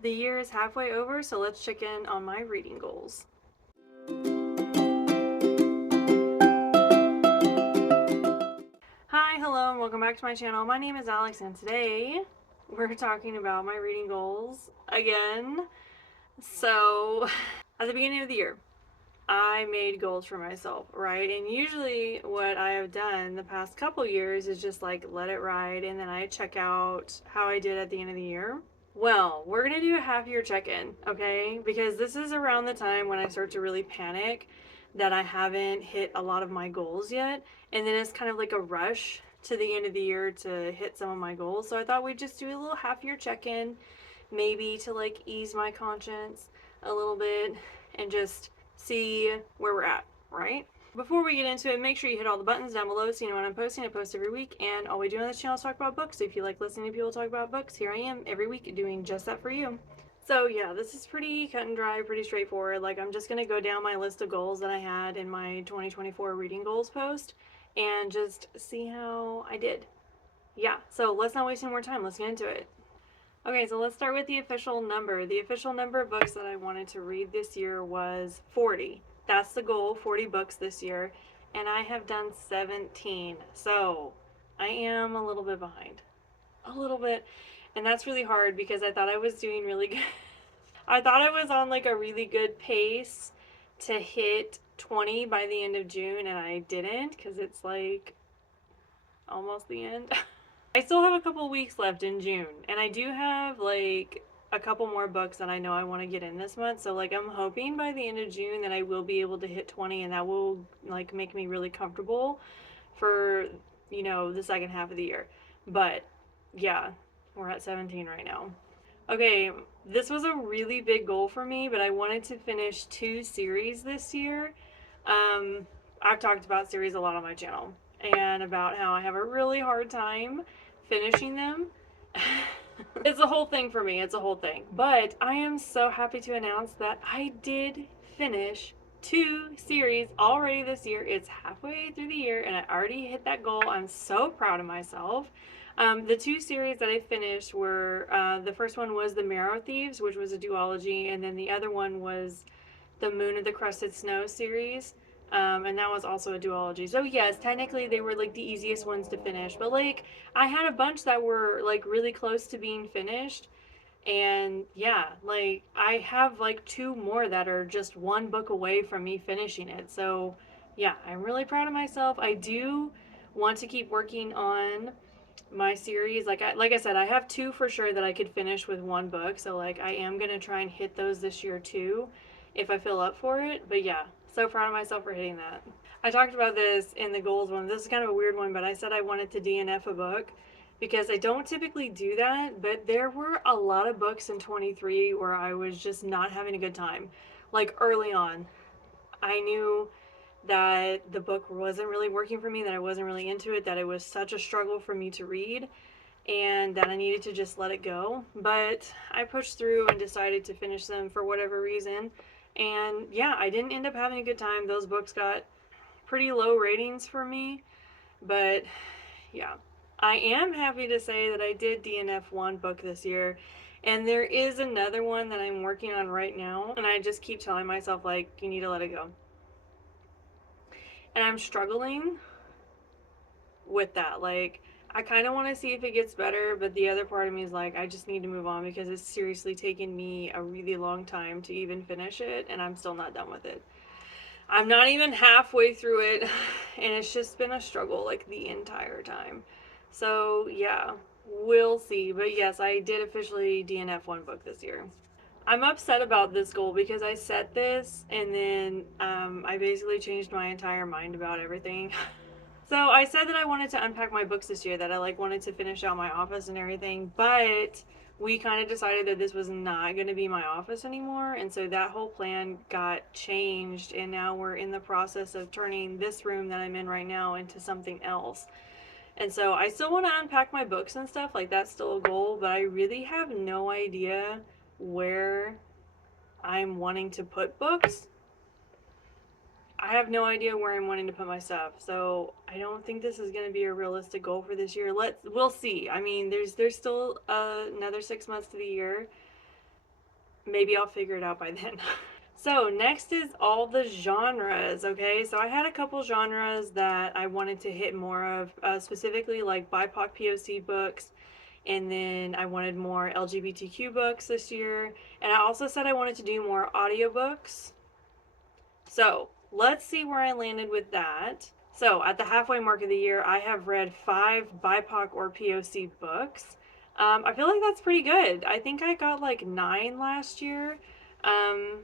The year is halfway over, so let's check in on my reading goals. Hi, hello, and welcome back to my channel. My name is Alex, and today we're talking about my reading goals again. So, at the beginning of the year, I made goals for myself, right? And usually what I have done the past couple years is just like let it ride, and then I check out how I did at the end of the year. Well, we're gonna do a half year check-in, okay? Because this is around the time when I start to really panic that I haven't hit a lot of my goals yet. And then it's kind of like a rush to the end of the year to hit some of my goals. So I thought we'd just do a little half year check-in, maybe to like ease my conscience a little bit and just see where we're at, right? Before we get into it, make sure you hit all the buttons down below so you know when I'm posting. I post every week, and all we do on this channel is talk about books. So if you like listening to people talk about books, here I am every week doing just that for you. So yeah, this is pretty cut and dry, pretty straightforward. Like, I'm just going to go down my list of goals that I had in my 2024 reading goals post and just see how I did. Yeah, so let's not waste any more time. Let's get into it. Okay, so let's start with the official number. The official number of books that I wanted to read this year was 40. That's the goal, 40 books this year. And I have done 17. So I am a little bit behind. A little bit. And that's really hard because I thought I was doing really good. I thought I was on like a really good pace to hit 20 by the end of June, and I didn't because it's like almost the end. I still have a couple weeks left in June, and I do have like a couple more books that I know I want to get in this month. So like I'm hoping by the end of June that I will be able to hit 20, and that will like make me really comfortable for, the second half of the year. But yeah, we're at 17 right now. Okay, this was a really big goal for me, but I wanted to finish 2 series this year. I've talked about series a lot on my channel and about how I have a really hard time finishing them. It's a whole thing for me. It's a whole thing. But I am so happy to announce that I did finish 2 series already this year. It's halfway through the year and I already hit that goal. I'm so proud of myself. The 2 series that I finished were the first one was The Marrow Thieves, which was a duology, and then the other one was the Moon of the Crusted Snow series. And that was also a duology. So yes, technically they were like the easiest ones to finish, but like I had a bunch that were like really close to being finished. And yeah, like I have like 2 more that are just 1 book away from me finishing it. So yeah, I'm really proud of myself. I do want to keep working on my series. Like I said, I have 2 for sure that I could finish with 1 book. So like I am going to try and hit those this year too if I feel up for it. But yeah, so proud of myself for hitting that. I talked about this in the goals one. This is kind of a weird one, but I said I wanted to DNF a book because I don't typically do that, but there were a lot of books in 23 where I was just not having a good time. Like early on, I knew that the book wasn't really working for me, that I wasn't really into it, that it was such a struggle for me to read, and that I needed to just let it go. But I pushed through and decided to finish them for whatever reason. And yeah, I didn't end up having a good time. Those books got pretty low ratings for me. But yeah, I am happy to say that I did DNF 1 book this year. And there is another one that I'm working on right now. And I just keep telling myself, like, you need to let it go. And I'm struggling with that. Like, I kind of want to see if it gets better, but the other part of me is like, I just need to move on because it's seriously taken me a really long time to even finish it, and I'm still not done with it. I'm not even halfway through it, and it's just been a struggle like the entire time. So, yeah, we'll see. But yes, I did officially DNF 1 book this year. I'm upset about this goal because I set this and then I basically changed my entire mind about everything. So I said that I wanted to unpack my books this year, that I like wanted to finish out my office and everything, but we kind of decided that this was not going to be my office anymore, and so that whole plan got changed, and now we're in the process of turning this room that I'm in right now into something else. And so I still want to unpack my books and stuff, like that's still a goal, but I really have no idea where I'm wanting to put books. I have no idea where I'm wanting to put my stuff, so I don't think this is going to be a realistic goal for this year. We'll see. I mean, there's still another 6 months to the year, maybe I'll figure it out by then. So next is all the genres, okay? So I had a couple genres that I wanted to hit more of, specifically like BIPOC POC books, and then I wanted more LGBTQ books this year, and I also said I wanted to do more audiobooks. So let's see where I landed with that. So at the halfway mark of the year, I have read 5 BIPOC or POC books. I feel like that's pretty good. I think I got like 9 last year. Um,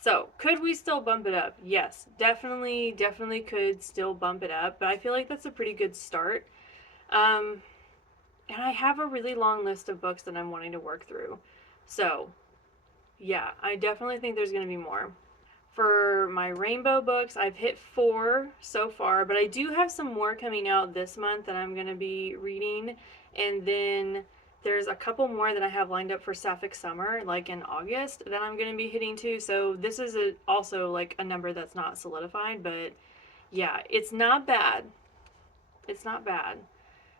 so, could we still bump it up? Yes, definitely could still bump it up, but I feel like that's a pretty good start. Um, and I have a really long list of books that I'm wanting to work through. So, yeah, I definitely think there's going to be more. For my rainbow books, I've hit 4 so far, but I do have some more coming out this month that I'm going to be reading. And then there's a couple more that I have lined up for Sapphic Summer, like in August, that I'm going to be hitting too. So this is also like a number that's not solidified, but yeah, it's not bad. It's not bad,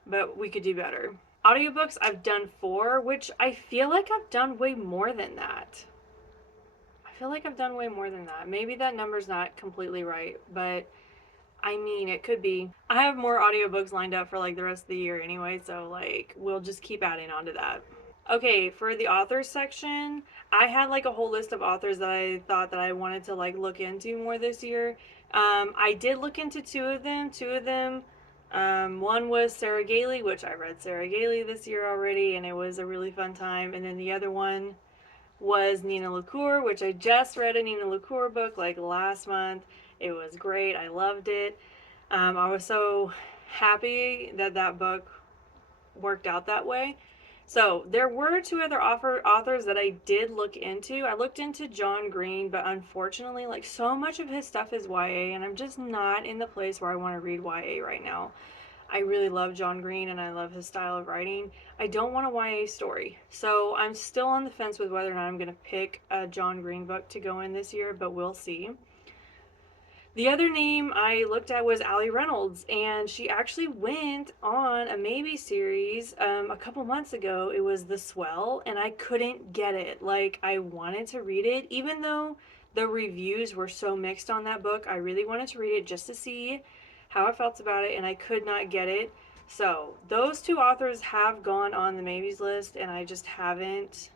but we could do better. Audiobooks, I've done 4, which I feel like I've done way more than that. I feel like I've done way more than that. Maybe that number's not completely right, but I mean, it could be. I have more audiobooks lined up for like the rest of the year anyway, so like we'll just keep adding on to that. Okay, for the authors section, I had like a whole list of authors that I thought that I wanted to like look into more this year. I did look into 2 of them. One was Sarah Gailey, which I read Sarah Gailey this year already, and it was a really fun time. And then the other one was Nina LaCour, which I just read a Nina LaCour book like last month. It was great. I loved it. I was so happy that that book worked out that way. So there were 2 other authors that I did look into. I looked into John Green, but unfortunately, like so much of his stuff is YA, and I'm just not in the place where I want to read YA right now. I really love John Green and I love his style of writing. I don't want a YA story. So I'm still on the fence with whether or not I'm going to pick a John Green book to go in this year, but we'll see. The other name I looked at was Allie Reynolds, and she actually went on a maybe series a couple months ago. It was The Swell, and I couldn't get it. Like, I wanted to read it, even though the reviews were so mixed on that book. I really wanted to read it just to see how I felt about it, and I could not get it. So, those 2 authors have gone on the maybes list, and I just haven't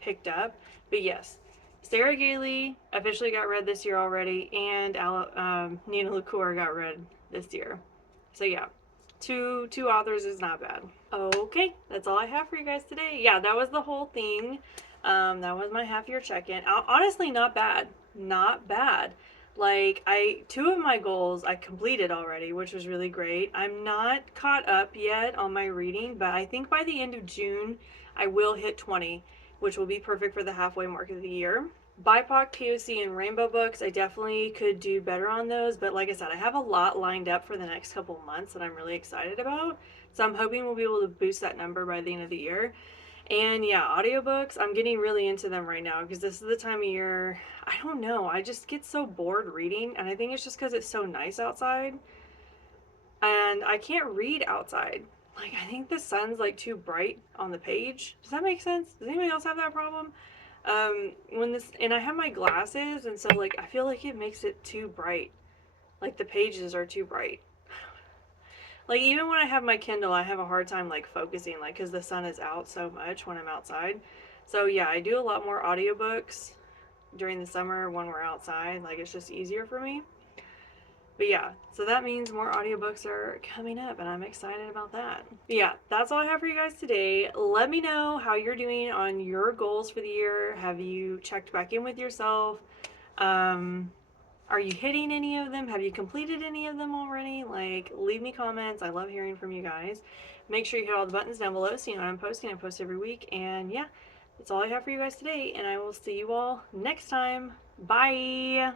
picked up. But yes, Sarah Gailey officially got read this year already, and Nina LaCour got read this year. So yeah, two authors is not bad. Okay, that's all I have for you guys today. Yeah, that was the whole thing. That was my half-year check-in. Honestly, not bad. Not bad. Like, 2 of my goals I completed already, which was really great. I'm not caught up yet on my reading, but I think by the end of June, I will hit 20, which will be perfect for the halfway mark of the year. BIPOC, POC, and rainbow books, I definitely could do better on those, but like I said, I have a lot lined up for the next couple of months that I'm really excited about, so I'm hoping we'll be able to boost that number by the end of the year. And yeah, audiobooks, I'm getting really into them right now because this is the time of year, I don't know, I just get so bored reading, and I think it's just because it's so nice outside, and I can't read outside. Like, I think the sun's like too bright on the page. Does that make sense? Does anybody else have that problem? And I have my glasses, and so like I feel like it makes it too bright. Like the pages are too bright. Like even when I have my Kindle, I have a hard time like focusing, like because the sun is out so much when I'm outside. So yeah, I do a lot more audiobooks during the summer when we're outside. Like it's just easier for me. But yeah, so that means more audiobooks are coming up, and I'm excited about that. But yeah, that's all I have for you guys today. Let me know how you're doing on your goals for the year. Have you checked back in with yourself? Are you hitting any of them? Have you completed any of them already? Like, leave me comments. I love hearing from you guys. Make sure you hit all the buttons down below so you know when I'm posting. I post every week. And yeah, that's all I have for you guys today, and I will see you all next time. Bye!